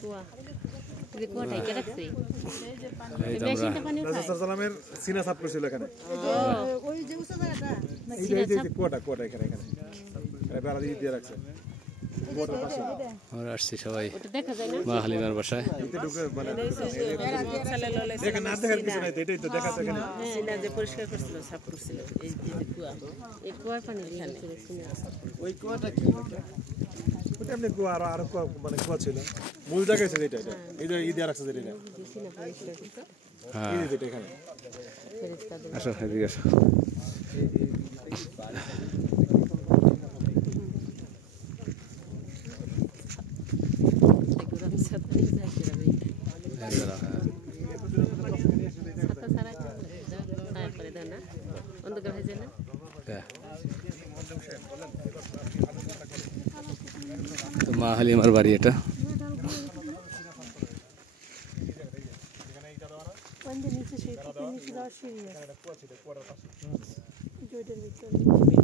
কুয়া এই কুয়াটাই কে রাখছে এই মেশিনটা পানি উঠায় রাসূল সাল্লামের সিনা সাফ করছিল এখানে ওই যে উঁচু জায়গাটা এই যে কোয়াটা এখানে বেড়া দিয়ে রাখছে আমরা আসছি সবাই ওটা দেখা যায় না মা হালিমার বাসায় এতে ঢুকে মানে দেখেন না দেখার কিছু নাই এটাই তো দেখা যায় এখানে সিনা যে পরিষ্কার করছিল সাফ করছিল এই যে কুয়া এই কুয়ার পানি এখানে ওই কুয়াটা কি ওটা এমনি কুয়া আর কুয়া মানে কুয়া ছিল মূল জায়গা আছে এটা এই যে ই দিয়ে রাখছে যেটা সিনা পরিষ্কার করতে হ্যাঁ এই যে এটা এখানে ফেরেশতা দেয় আসো এদিকে আসো এগুলো আমি সাথে নিয়ে যাই কিভাবে ছাতা ছাড়া তারপরে দাও না অন্ধকার হয়ে যায় না তো মা হালিমার বাড়ি এটা নিচে সেই নিচে যাওয়ার সিঁড়ি আছে জয়টার ভিতরে